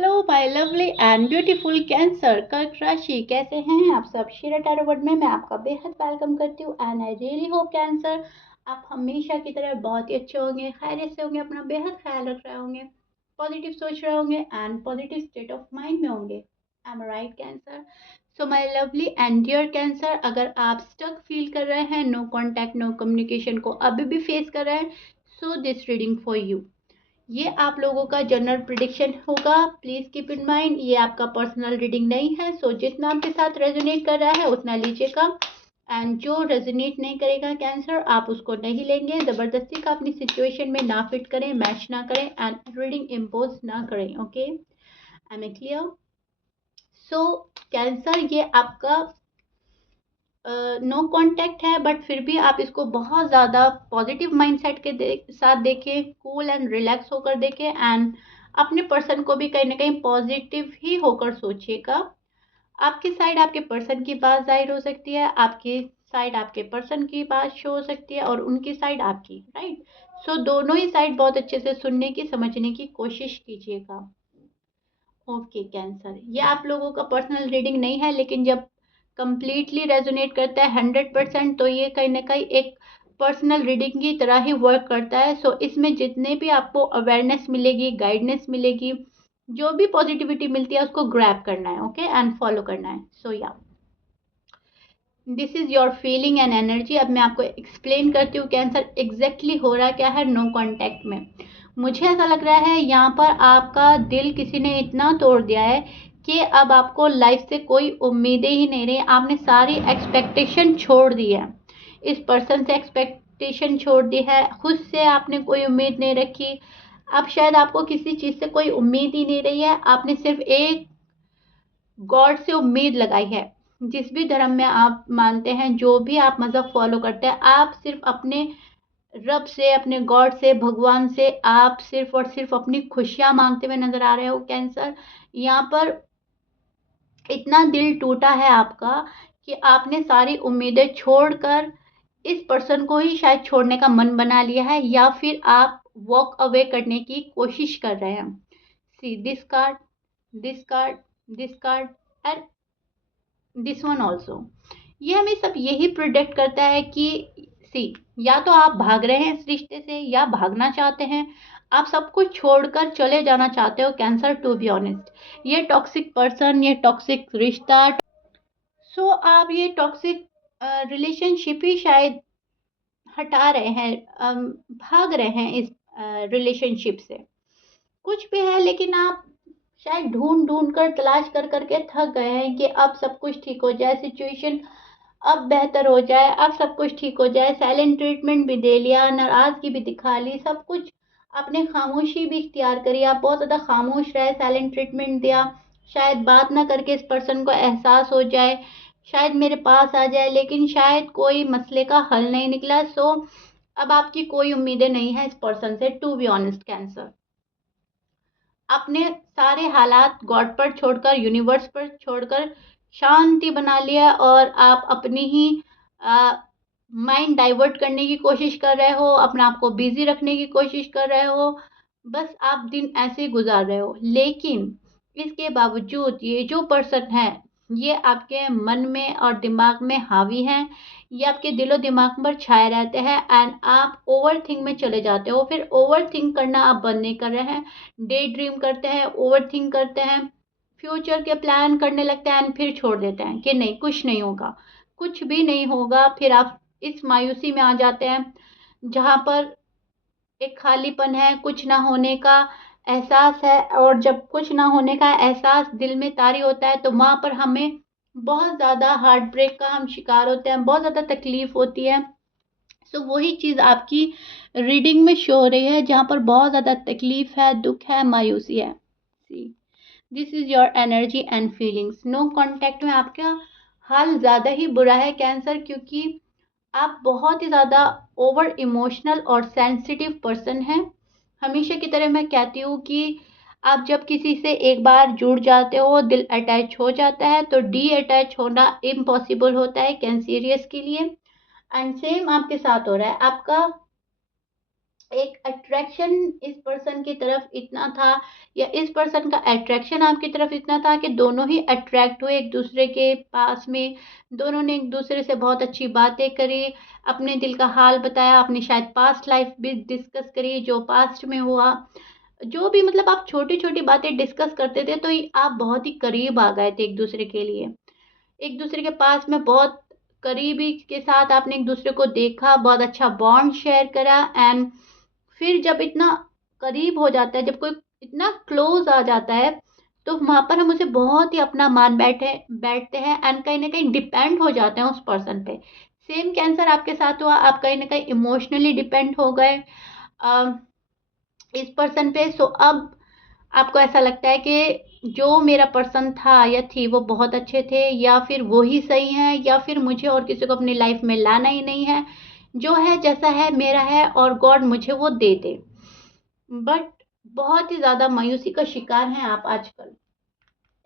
Hello my lovely and beautiful cancer कर्क राशि, कैसे हैं आप सब। शीरा टैरो वर्ड में मैं आपका बेहद वेलकम करती हूँ and I really hope cancer आप हमेशा की तरह बहुत ही अच्छे होंगे, खैरियत से होंगे, अपना बेहद ख्याल रख रहे होंगे, पॉजिटिव सोच रहे होंगे and positive state of mind में होंगे। I am right Cancer. So my lovely and dear Cancer, अगर आप स्टक फील कर रहे हैं, नो कॉन्टैक्ट नो कम्युनिकेशन को अभी भी फेस कर रहे हैं, so this reading for you. ये आप लोगों का जनरल प्रिडिक्शन होगा, प्लीज कीप इन माइंड ये आपका पर्सनल रीडिंग नहीं है। सो जितना आपके साथ रेजोनेट कर रहा है उतना लीजिएगा एंड जो रेजोनेट नहीं करेगा कैंसर आप उसको नहीं लेंगे। जबरदस्ती का अपनी सिचुएशन में ना फिट करें, मैच ना करें एंड रीडिंग इम्पोज ना करें। Okay, I am clear. So cancer, ये आपका नो कांटेक्ट है, बट फिर भी आप इसको बहुत ज़्यादा पॉजिटिव माइंडसेट के साथ देखें, कूल एंड रिलैक्स होकर देखें एंड अपने पर्सन को भी कहीं ना कहीं पॉजिटिव ही होकर सोचिएगा। आपकी साइड आपके पर्सन की बात जाहिर हो सकती है, आपकी साइड आपके पर्सन की बात शो हो सकती है और उनकी साइड आपकी, राइट। सो दोनों ही साइड बहुत अच्छे से सुनने की, समझने की कोशिश कीजिएगा। ओके कैंसर, ये आप लोगों का पर्सनल रीडिंग नहीं है, लेकिन जब कंप्लीटली रेजोनेट करता है 100%, तो ये कहीं ना कहीं एक पर्सनल रीडिंग की तरह ही वर्क करता है। सो इसमें जितने भी आपको अवेयरनेस मिलेगी, गाइडेंस मिलेगी, जो भी पॉजिटिविटी मिलती है उसको ग्रैब करना है, ओके, एंड फॉलो करना है। सो या this is your feeling and energy. अब मैं आपको एक्सप्लेन करती हूँ कैंसर एग्जैक्टली हो रहा क्या है नो कांटेक्ट में। मुझे ऐसा लग रहा है यहाँ पर आपका दिल किसी ने इतना तोड़ दिया है कि अब आपको लाइफ से कोई उम्मीदें ही नहीं रही। आपने सारी एक्सपेक्टेशन छोड़ दी है, इस पर्सन से एक्सपेक्टेशन छोड़ दी है, खुद से आपने कोई उम्मीद नहीं रखी। अब शायद आपको किसी चीज़ से कोई उम्मीद ही नहीं रही है, आपने सिर्फ एक गॉड से उम्मीद लगाई है। जिस भी धर्म में आप मानते हैं, जो भी आप मज़हब फॉलो करते हैं, आप सिर्फ अपने रब से, अपने गॉड से, भगवान से आप सिर्फ और सिर्फ अपनी खुशियां मांगते हुए नजर आ रहे हो कैंसर। यहाँ पर इतना दिल टूटा है आपका कि आपने सारी उम्मीदें छोड़कर इस पर्सन को ही शायद छोड़ने का मन बना लिया है, या फिर आप वॉक अवे करने की कोशिश कर रहे हैं। See this card, this card, this card and this one also. ये हमें सब यही प्रिडिक्ट करता है कि सी, या तो आप भाग रहे हैं इस रिश्ते से या भागना चाहते हैं, आप सब कुछ छोड़कर चले जाना चाहते हो कैंसर, टू बी ऑनेस्ट। ये टॉक्सिक पर्सन, ये टॉक्सिक रिश्ता, सो आप ये टॉक्सिक रिलेशनशिप ही शायद हटा रहे हैं, भाग रहे हैं इस रिलेशनशिप से। कुछ भी है, लेकिन आप शायद ढूंढ ढूंढ कर, तलाश कर करके थक गए हैं कि अब सब कुछ ठीक हो जाए, सिचुएशन अब बेहतर हो जाए, अब सब कुछ ठीक हो जाए। साइलेंट ट्रीटमेंट भी दे लिया, नाराजगी भी दिखा ली, सब कुछ, आपने खामोशी भी इख्तियार करी, आप बहुत ज़्यादा खामोश रहे, साइलेंट ट्रीटमेंट दिया, शायद बात ना करके इस पर्सन को एहसास हो जाए, शायद मेरे पास आ जाए, लेकिन शायद कोई मसले का हल नहीं निकला। सो अब आपकी कोई उम्मीदें नहीं है इस पर्सन से, टू बी ऑनेस्ट कैंसर। आपने सारे हालात गॉड पर छोड़कर, यूनिवर्स पर छोड़कर शांति बना लिया और आप अपनी ही माइंड डाइवर्ट करने की कोशिश कर रहे हो, अपने आप को बिजी रखने की कोशिश कर रहे हो, बस आप दिन ऐसे ही गुजार रहे हो। लेकिन इसके बावजूद ये जो पर्सन है, ये आपके मन में और दिमाग में हावी है, ये आपके दिलो दिमाग पर छाए रहते हैं एंड आप ओवर थिंक में चले जाते हो। फिर ओवर थिंक करना आप बंद नहीं कर रहे हैं, डे ड्रीम करते हैं, ओवर थिंक करते हैं, फ्यूचर के प्लान करने लगते हैं एंड फिर छोड़ देते हैं कि नहीं कुछ नहीं होगा, कुछ भी नहीं होगा। फिर आप इस मायूसी में आ जाते हैं जहाँ पर एक खालीपन है, कुछ ना होने का एहसास है, और जब कुछ ना होने का एहसास दिल में तारी होता है तो वहाँ पर हमें बहुत ज़्यादा हार्ट ब्रेक का हम शिकार होते हैं, बहुत ज़्यादा तकलीफ होती है। सो वही चीज़ आपकी रीडिंग में शो हो रही है, जहाँ पर बहुत ज़्यादा तकलीफ है, दुख है, मायूसी है। See, this is your energy and feelings. No contact में आपका हाल ज़्यादा ही बुरा है कैंसर, क्योंकि आप बहुत ही ज़्यादा ओवर इमोशनल और सेंसिटिव पर्सन हैं। हमेशा की तरह मैं कहती हूँ कि आप जब किसी से एक बार जुड़ जाते हो, दिल अटैच हो जाता है, तो डी अटैच होना इम्पॉसिबल होता है कैंसीरियस के लिए। एंड सेम आपके साथ हो रहा है। आपका एक अट्रैक्शन इस पर्सन की तरफ इतना था, या इस पर्सन का अट्रैक्शन आपकी तरफ इतना था कि दोनों ही अट्रैक्ट हुए एक दूसरे के पास में। दोनों ने एक दूसरे से बहुत अच्छी बातें करी, अपने दिल का हाल बताया, अपनी शायद पास्ट लाइफ भी डिस्कस करी, जो पास्ट में हुआ, जो भी मतलब आप छोटी छोटी बातें डिस्कस करते थे, तो आप बहुत ही करीब आ गए थे एक दूसरे के लिए। एक दूसरे के पास में बहुत करीबी के साथ आपने एक दूसरे को देखा, बहुत अच्छा बॉन्ड शेयर करा। एंड फिर जब इतना करीब हो जाता है, जब कोई इतना क्लोज आ जाता है, तो वहां पर हम उसे बहुत ही अपना मान बैठते हैं, एंड कहीं ना कहीं डिपेंड हो जाते हैं उस पर्सन पे। सेम कैंसर आपके साथ हुआ, आप कहीं ना कहीं इमोशनली डिपेंड हो गए इस पर्सन पे। सो अब आपको ऐसा लगता है कि जो मेरा पर्सन था या थी वो बहुत अच्छे थे, या फिर वो ही सही है, या फिर मुझे और किसी को अपनी लाइफ में लाना ही नहीं है, जो है जैसा है मेरा है, और गॉड मुझे वो दे दे। बट बहुत ही ज़्यादा मायूसी का शिकार हैं आप आजकल।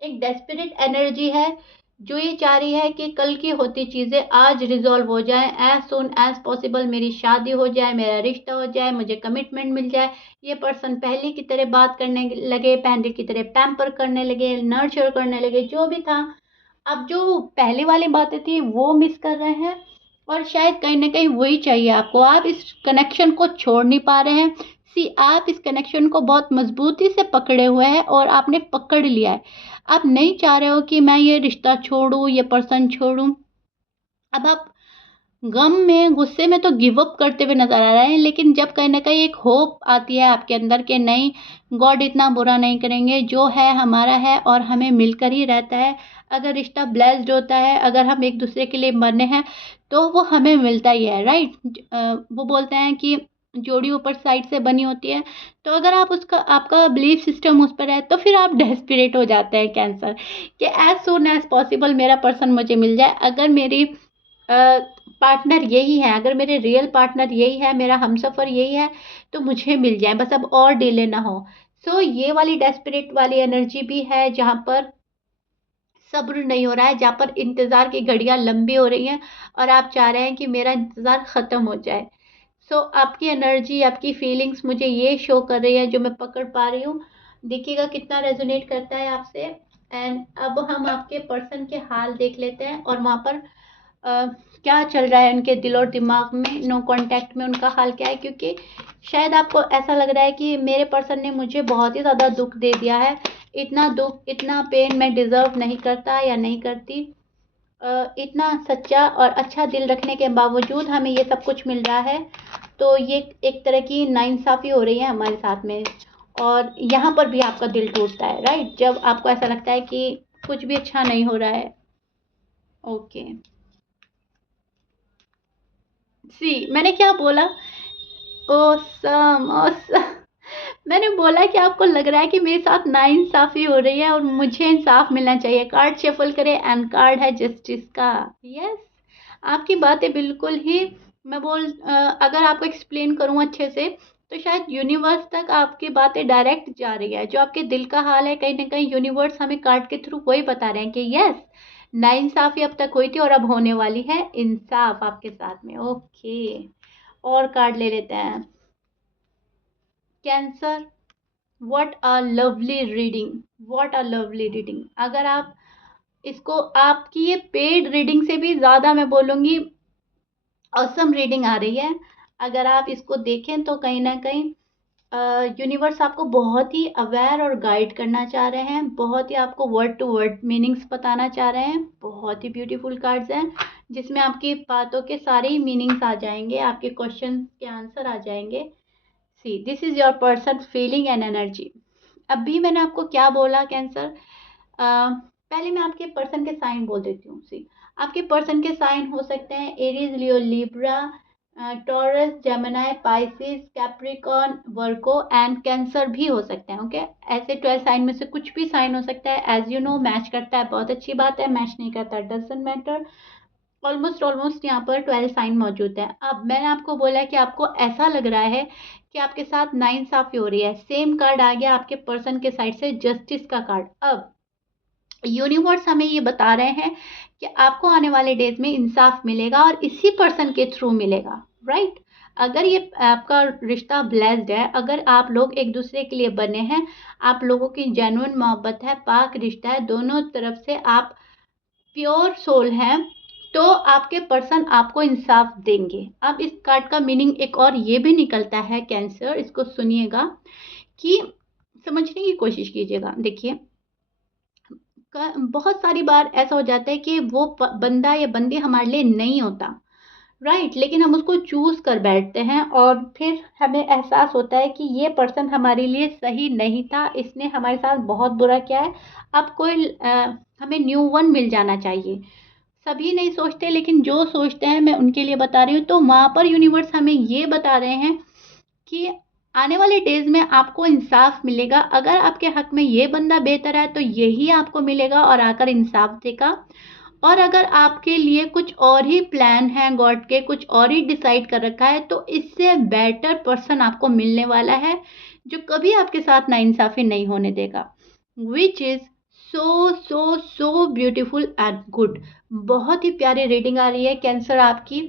एक डेस्परेट एनर्जी है जो ये चाह रही है कि कल की होती चीज़ें आज रिजॉल्व हो जाएं, एज सुन एज पॉसिबल मेरी शादी हो जाए, मेरा रिश्ता हो जाए, मुझे कमिटमेंट मिल जाए, ये पर्सन पहले की तरह बात करने लगे, पहले की तरह पैम्पर करने लगे, नर्चर करने लगे, जो भी था। अब जो पहले वाली बातें थी वो मिस कर रहे हैं, और शायद कहीं ना कहीं वही चाहिए आपको। आप इस कनेक्शन को छोड़ नहीं पा रहे हैं। सी आप इस कनेक्शन को बहुत मजबूती से पकड़े हुए हैं, और आपने पकड़ लिया है। आप नहीं चाह रहे हो कि मैं ये रिश्ता छोड़ूं, ये पर्सन छोड़ूं। अब आप गम में, गुस्से में तो गिव अप करते हुए नजर आ रहे हैं, लेकिन जब कहीं ना कहीं एक होप आती है आपके अंदर कि नहीं, गॉड इतना बुरा नहीं करेंगे, जो है हमारा है और हमें मिलकर ही रहता है। अगर रिश्ता ब्लेस्ड होता है, अगर हम एक दूसरे के लिए बने हैं, तो वो हमें मिलता ही है, राइट। वो बोलते हैं कि जोड़ी ऊपर साइड से बनी होती है। तो अगर आप उसका, आपका बिलीफ सिस्टम उस पर है, तो फिर आप डेस्परेट हो जाते हैं कैंसर, कि एज सुन एज पॉसिबल मेरा पर्सन मुझे मिल जाए। अगर मेरी पार्टनर यही है, अगर मेरे रियल पार्टनर यही है, मेरा हमसफ़र यही है, तो मुझे मिल जाए, बस अब और डिले ना हो। सो ये वाली डेस्परेट वाली एनर्जी भी है, जहाँ पर सब्र नहीं हो रहा है, जहाँ पर इंतज़ार की घड़ियाँ लंबी हो रही हैं, और आप चाह रहे हैं कि मेरा इंतज़ार ख़त्म हो जाए। सो आपकी एनर्जी, आपकी फीलिंग्स मुझे ये शो कर रही है, जो मैं पकड़ पा रही हूँ। देखिएगा कितना रेजोनेट करता है आपसे। एंड अब हम आपके पर्सन के हाल देख लेते हैं, और वहाँ पर अ, क्या चल रहा है उनके दिल और दिमाग में, नो कांटेक्ट में उनका हाल क्या है। क्योंकि शायद आपको ऐसा लग रहा है कि मेरे पर्सन ने मुझे बहुत ही ज़्यादा दुख दे दिया है, इतना दुख, इतना पेन मैं डिज़र्व नहीं करता या नहीं करती। इतना सच्चा और अच्छा दिल रखने के बावजूद हमें ये सब कुछ मिल रहा है, तो ये एक तरह की नाइंसाफ़ी हो रही है हमारे साथ में। और यहाँ पर भी आपका दिल टूटता है, राइट, जब आपको ऐसा लगता है कि कुछ भी अच्छा नहीं हो रहा है। ओके, सी मैंने क्या बोला? Awesome, awesome. मैंने बोला कि आपको लग रहा है कि मेरे साथ नाइंसाफ़ी हो रही है और मुझे इंसाफ मिलना चाहिए। कार्ड शफल करें, एंड कार्ड है जस्टिस का। यस, आपकी बातें बिल्कुल ही, अगर आपको एक्सप्लेन करूँ अच्छे से, तो शायद यूनिवर्स तक आपकी बातें डायरेक्ट जा रही है। जो आपके दिल का हाल है, कहीं ना कहीं यूनिवर्स हमें कार्ड के थ्रू वही बता रहे हैं कि यस, नाइंसाफ़ी अब तक हुई थी और अब होने वाली है इंसाफ आपके साथ में। ओके, और कार्ड ले लेते हैं। Cancer, what a lovely reading, what a lovely reading. अगर आप इसको, आपकी ये पेड रीडिंग से भी ज़्यादा मैं बोलूँगी ऑसम रीडिंग आ रही है। अगर आप इसको देखें तो कहीं ना कहीं यूनिवर्स आपको बहुत ही अवेयर और गाइड करना चाह रहे हैं, बहुत ही आपको वर्ड टू वर्ड मीनिंग्स बताना चाह रहे हैं। बहुत ही ब्यूटीफुल कार्ड्स हैं, जिसमें आपकी बातों के सारे ही मीनिंग्स आ जाएंगे, आपके क्वेश्चन के आंसर आ जाएंगे। सी this is your person feeling and energy. अभी मैंने आपको क्या बोला कैंसर? पहले मैं आपके पर्सन के साइन बोल देती हूँ। सी, आपके पर्सन के साइन हो सकते हैं Aries, Leo, Libra, taurus, Gemini, Pisces, Capricorn, Virgo and cancer भी हो सकते हैं। ओके, ऐसे 12 साइन में से कुछ भी साइन हो सकता है। एज यू नो, मैच करता है बहुत अच्छी बात है, मैच नहीं करता डजंट मैटर। ऑलमोस्ट ऑलमोस्ट यहाँ पर 12 साइन मौजूद है। अब मैंने आपको बोला कि आपको ऐसा लग रहा है कि आपके साथ नाइंसाफ़ी हो रही है। सेम कार्ड आ गया आपके पर्सन के साइड से, जस्टिस का कार्ड। अब यूनिवर्स हमें ये बता रहे हैं कि आपको आने वाले डेज में इंसाफ मिलेगा, और इसी पर्सन के थ्रू मिलेगा, राइट। अगर ये आपका रिश्ता ब्लेस्ड है, अगर आप लोग एक दूसरे के लिए बने हैं, आप लोगों की जेन्युइन मोहब्बत है, पाक रिश्ता है, दोनों तरफ से आप प्योर सोल हैं, तो आपके पर्सन आपको इंसाफ देंगे। अब इस कार्ड का मीनिंग एक और ये भी निकलता है कैंसर, इसको सुनिएगा कि समझने की कोशिश कीजिएगा। देखिए, बहुत सारी बार ऐसा हो जाता है कि वो बंदा या बंदी हमारे लिए नहीं होता, राइट, लेकिन हम उसको चूज कर बैठते हैं और फिर हमें एहसास होता है कि ये पर्सन हमारे लिए सही नहीं था, इसने हमारे साथ बहुत बुरा किया है, अब कोई हमें न्यू वन मिल जाना चाहिए। सभी नहीं सोचते, लेकिन जो सोचते हैं मैं उनके लिए बता रही हूँ। तो वहाँ पर यूनिवर्स हमें ये बता रहे हैं कि आने वाले डेज में आपको इंसाफ मिलेगा। अगर आपके हक में ये बंदा बेहतर है तो यही आपको मिलेगा और आकर इंसाफ देगा। और अगर आपके लिए कुछ और ही प्लान है, गॉड के कुछ और ही डिसाइड कर रखा है, तो इससे बेटर पर्सन आपको मिलने वाला है जो कभी आपके साथ नाइंसाफी नहीं होने देगा। Which is so so so beautiful and good. बहुत ही प्यारी रीडिंग आ रही है कैंसर आपकी।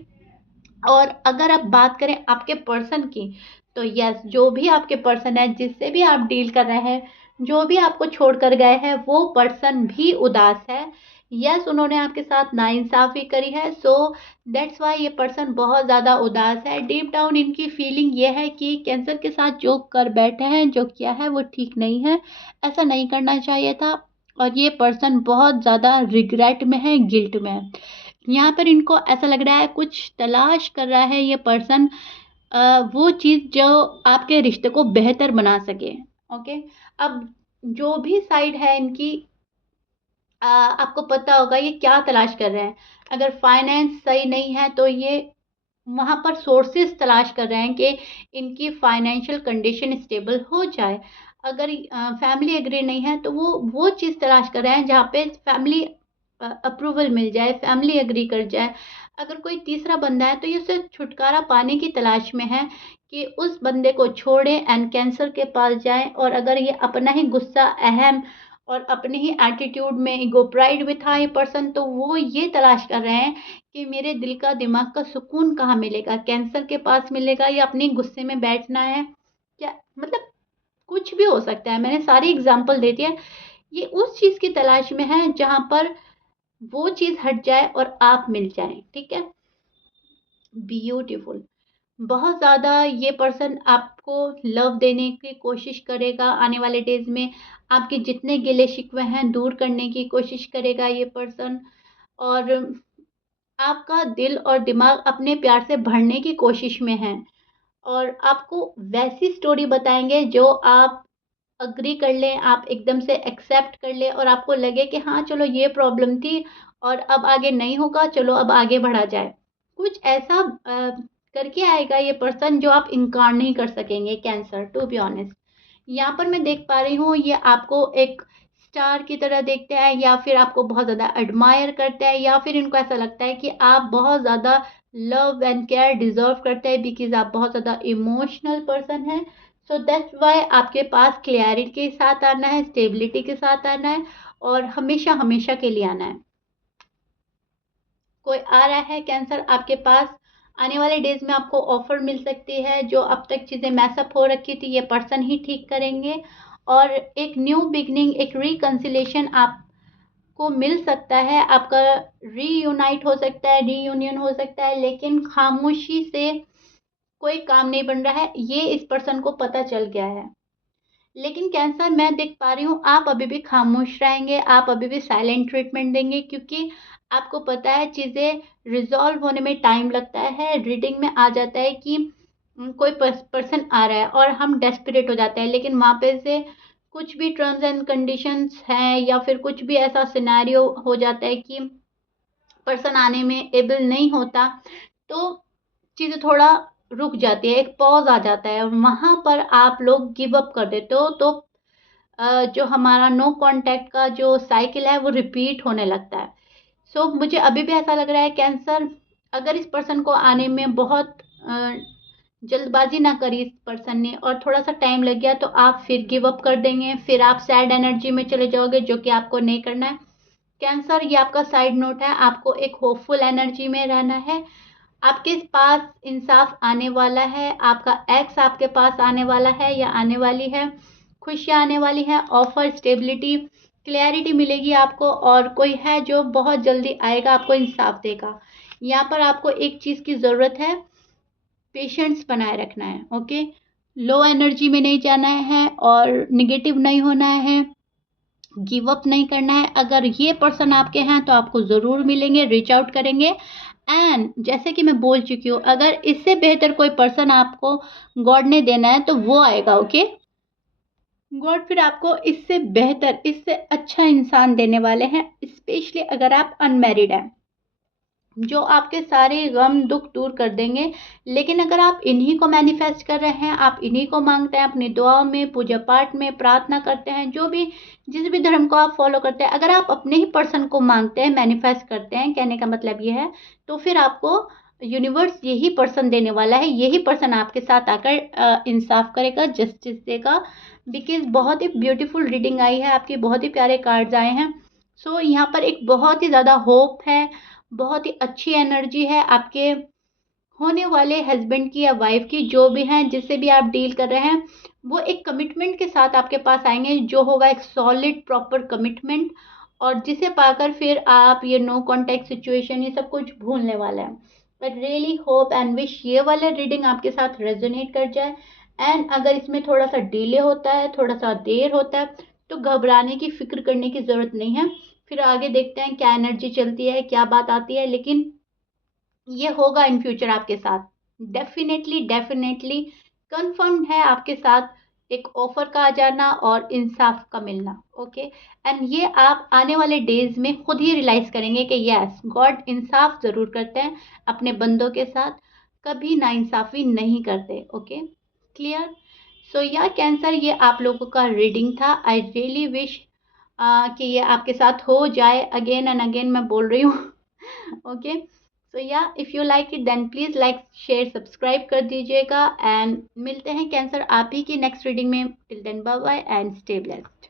और अगर आप बात करें आपके पर्सन की, तो यस, जो भी आपके पर्सन है, जिससे भी आप डील कर रहे हैं, जो भी आपको छोड़कर गए हैं, वो पर्सन भी उदास है। यस, उन्होंने आपके साथ नाइंसाफी करी है, सो दैट्स वाई ये पर्सन बहुत ज़्यादा उदास है। डीप डाउन इनकी फीलिंग ये है कि कैंसर के साथ जो कर बैठे हैं, जो किया है, वो ठीक नहीं है, ऐसा नहीं करना चाहिए था। और ये पर्सन बहुत ज़्यादा रिग्रेट में है, गिल्ट में है। यहाँ पर इनको ऐसा लग रहा है कुछ तलाश कर रहा है ये पर्सन, वो चीज़ जो आपके रिश्ते को बेहतर बना सके। ओके, अब जो भी साइड है इनकी, आपको पता होगा ये क्या तलाश कर रहे हैं। अगर फाइनेंस सही नहीं है तो ये वहाँ पर सोर्सेस तलाश कर रहे हैं कि इनकी फाइनेंशियल कंडीशन स्टेबल हो जाए। अगर फैमिली एग्री नहीं है तो वो चीज़ तलाश कर रहे हैं जहाँ पे फैमिली अप्रूवल मिल जाए, फैमिली एग्री कर जाए। अगर कोई तीसरा बंदा है तो ये उससे छुटकारा पाने की तलाश में है कि उस बंदे को छोड़ें एंड कैंसर के पास जाएं। और अगर ये अपना ही गुस्सा, अहम और अपने ही एटीट्यूड में ईगो प्राइड में था ये पर्सन, तो वो ये तलाश कर रहे हैं कि मेरे दिल का दिमाग का सुकून कहाँ मिलेगा, कैंसर के पास मिलेगा या अपने गुस्से में बैठना है, क्या मतलब कुछ भी हो सकता है। मैंने सारी एग्जांपल दे दिया। ये उस चीज़ की तलाश में है जहाँ पर वो चीज़ हट जाए और आप मिल जाएं। ठीक है, ब्यूटीफुल। बहुत ज़्यादा ये पर्सन आपको लव देने की कोशिश करेगा आने वाले डेज में। आपके जितने गिले शिकवे हैं दूर करने की कोशिश करेगा ये पर्सन। और आपका दिल और दिमाग अपने प्यार से भरने की कोशिश में है और आपको वैसी स्टोरी बताएंगे जो आप अग्री कर लें, आप एकदम से एक्सेप्ट कर लें और आपको लगे कि हाँ चलो ये प्रॉब्लम थी और अब आगे नहीं होगा, चलो अब आगे बढ़ा जाए। कुछ ऐसा करके आएगा ये पर्सन जो आप इनकार नहीं कर सकेंगे कैंसर, टू बी ऑनेस्ट। यहाँ पर मैं देख पा रही हूँ ये आपको एक स्टार की तरह देखते हैं या फिर आपको बहुत ज़्यादा एडमायर करते हैं या फिर इनको ऐसा लगता है कि आप बहुत ज़्यादा लव एंड केयर डिजर्व करते हैं बिकॉज आप बहुत ज़्यादा इमोशनल पर्सन हैं। सो दैट्स वाई आपके पास क्लैरिटी के साथ आना है, स्टेबिलिटी के साथ आना है और हमेशा हमेशा के लिए आना है। कोई आ रहा है कैंसर आपके पास, आने वाले डेज में आपको ऑफर मिल सकती है। जो अब तक चीज़ें मैसअप हो रखी थी ये पर्सन ही ठीक करेंगे और एक न्यू बिगनिंग, एक रिकन्सिलेशन आपको मिल सकता है। आपका रीयूनाइट हो सकता है, रीयूनियन हो सकता है, लेकिन खामोशी से कोई काम नहीं बन रहा है, ये इस पर्सन को पता चल गया है। लेकिन कैंसर मैं देख पा रही हूँ आप अभी भी खामोश रहेंगे, आप अभी भी साइलेंट ट्रीटमेंट देंगे क्योंकि आपको पता है चीज़ें रिजॉल्व होने में टाइम लगता है। रीडिंग में आ जाता है कि कोई पर्सन आ रहा है और हम डेस्परेट हो जाते हैं, लेकिन वहाँ पे से कुछ भी टर्म्स एंड कंडीशंस हैं या फिर कुछ भी ऐसा सिनेरियो हो जाता है कि पर्सन आने में एबल नहीं होता, तो चीज़ें थोड़ा रुक जाती है, एक पॉज आ जाता है। वहाँ पर आप लोग गिव अप कर देते हो, तो जो हमारा नो कांटेक्ट का जो साइकिल है वो रिपीट होने लगता है। सो मुझे अभी भी ऐसा लग रहा है कैंसर, अगर इस पर्सन को आने में बहुत जल्दबाजी ना करी इस पर्सन ने और थोड़ा सा टाइम लग गया तो आप फिर गिव अप कर देंगे, फिर आप सैड एनर्जी में चले जाओगे जो कि आपको नहीं करना है। कैंसर ये आपका साइड नोट है, आपको एक होपफुल एनर्जी में रहना है। आपके पास इंसाफ आने वाला है, आपका एक्स आपके पास आने वाला है या आने वाली है, खुशियाँ आने वाली हैं, ऑफर, स्टेबिलिटी, क्लैरिटी मिलेगी आपको, और कोई है जो बहुत जल्दी आएगा आपको इंसाफ देगा। यहाँ पर आपको एक चीज़ की ज़रूरत है, पेशेंस बनाए रखना है। ओके, लो एनर्जी में नहीं जाना है और निगेटिव नहीं होना है, गिव अप नहीं करना है। अगर ये पर्सन आपके हैं तो आपको ज़रूर मिलेंगे, रीच आउट करेंगे। एंड जैसे कि मैं बोल चुकी हूँ, अगर इससे बेहतर कोई पर्सन आपको गॉड ने देना है तो वो आएगा। ओके, गॉड फिर आपको इससे बेहतर, इससे अच्छा इंसान देने वाले हैं, स्पेशली अगर आप अनमैरिड हैं, जो आपके सारे गम दुख दूर कर देंगे। लेकिन अगर आप इन्हीं को मैनिफेस्ट कर रहे हैं, आप इन्हीं को मांगते हैं, अपनी दुआओं में, पूजा पाठ में प्रार्थना करते हैं, जो भी जिस भी धर्म को आप फॉलो करते हैं, अगर आप अपने ही पर्सन को मांगते हैं, मैनिफेस्ट करते हैं, कहने का मतलब ये है, तो फिर आपको यूनिवर्स यही पर्सन देने वाला है। यही पर्सन आपके साथ आकर इंसाफ करेगा, जस्टिस देगा। बिकॉज बहुत ही ब्यूटीफुल रीडिंग आई है आपकी, बहुत ही प्यारे कार्ड्स आए हैं। सो यहाँ पर एक बहुत ही ज़्यादा होप है, बहुत ही अच्छी एनर्जी है आपके होने वाले हस्बैंड की या वाइफ की, जो भी हैं, जिससे भी आप डील कर रहे हैं, वो एक कमिटमेंट के साथ आपके पास आएंगे, जो होगा एक सॉलिड प्रॉपर कमिटमेंट, और जिसे पाकर फिर आप ये नो कॉन्टैक्ट सिचुएशन ये सब कुछ भूलने वाले हैं। I really hope and wish ये वाला रीडिंग आपके साथ रेजोनेट कर जाए। एंड अगर इसमें थोड़ा सा डिले होता है, थोड़ा सा देर होता है, तो घबराने की फिक्र करने की ज़रूरत नहीं है। फिर आगे देखते हैं क्या एनर्जी चलती है, क्या बात आती है। लेकिन ये होगा इन फ्यूचर आपके साथ, डेफिनेटली डेफिनेटली कंफर्म्ड है आपके साथ एक ऑफर का आ जाना और इंसाफ का मिलना। ओके, एंड ये आप आने वाले डेज में खुद ही रियलाइज करेंगे कि यस, गॉड इंसाफ जरूर करते हैं अपने बंदों के साथ, कभी नाइंसाफी नहीं करते। Okay, clear. सो या कैंसर, ये आप लोगों का रीडिंग था। आई रियली विश कि ये आपके साथ हो जाए। अगेन एंड अगेन मैं बोल रही हूँ। ओके, सो या if you like it then please like share subscribe कर दीजिएगा। एंड मिलते हैं कैंसर आप ही की नेक्स्ट रीडिंग में। Till then bye bye and stay blessed.